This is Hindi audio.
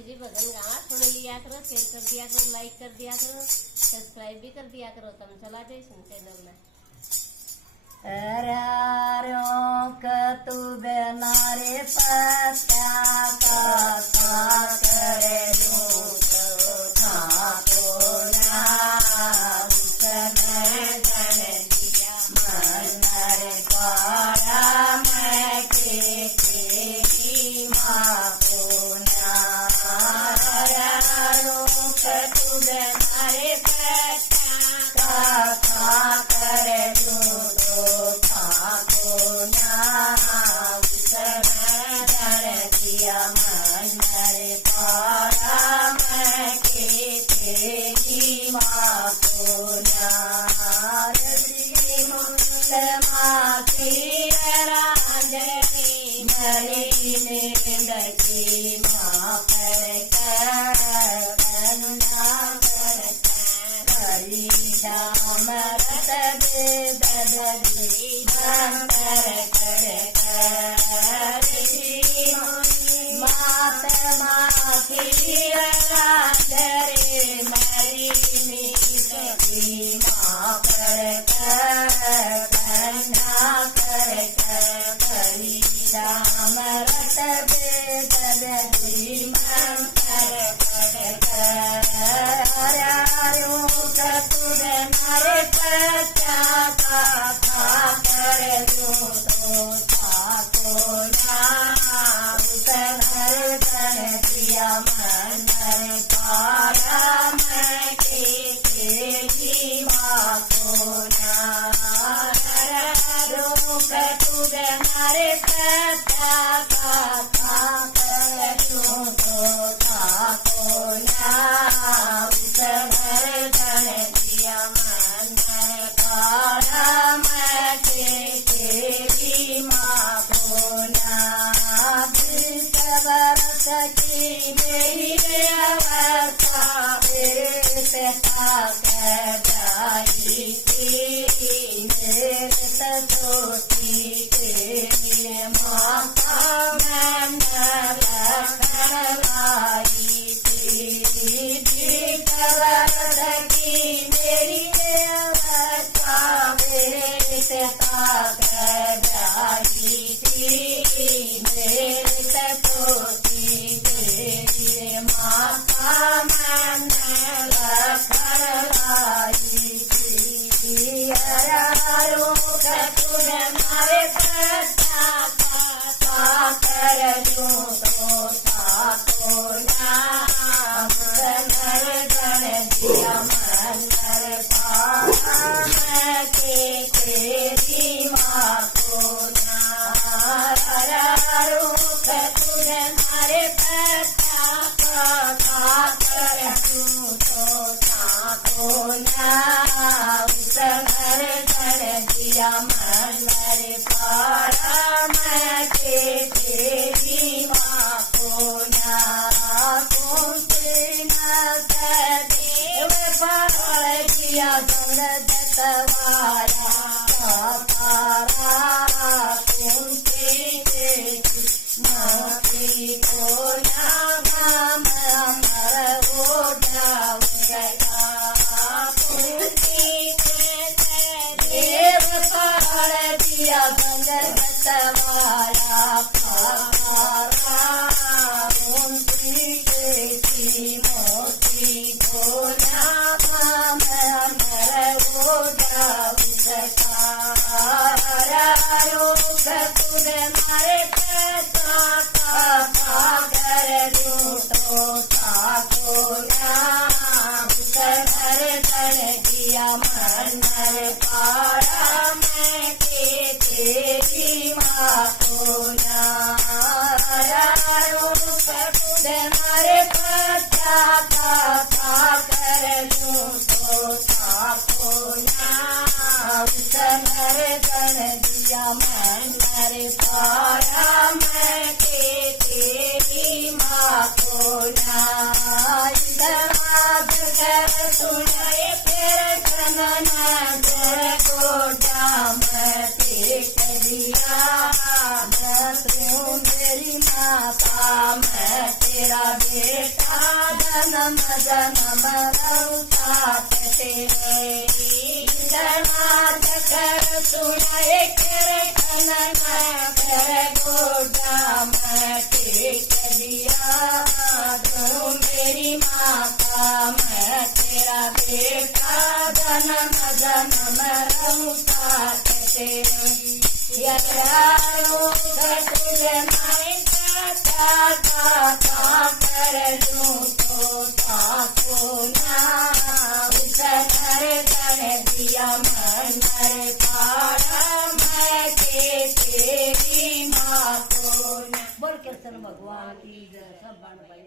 भाभी जी भजन गावा सुन लिया करो, शेयर कर दिया करो, लाइक कर दिया करो, सब्सक्राइब भी कर दिया करो। तुम चला जाए चैनल में। तू बेनारे पत्या का करे बेटा जन्म जन्म रहूं साथ तेरे इंद्रनाथ कर सुनाए कीर्तन कर गोटा मैं टेक दिया दूं मेरी माता मैं तेरा बेटा जन्म जन्म रहूं साथ तेरे यारो तुझे मैं कर दूं तो साको ना उतर कर दिया मंदिर पारा मैं के तेरी माँ को बोल कीर्तन भगवान की जय सब बाण भाई।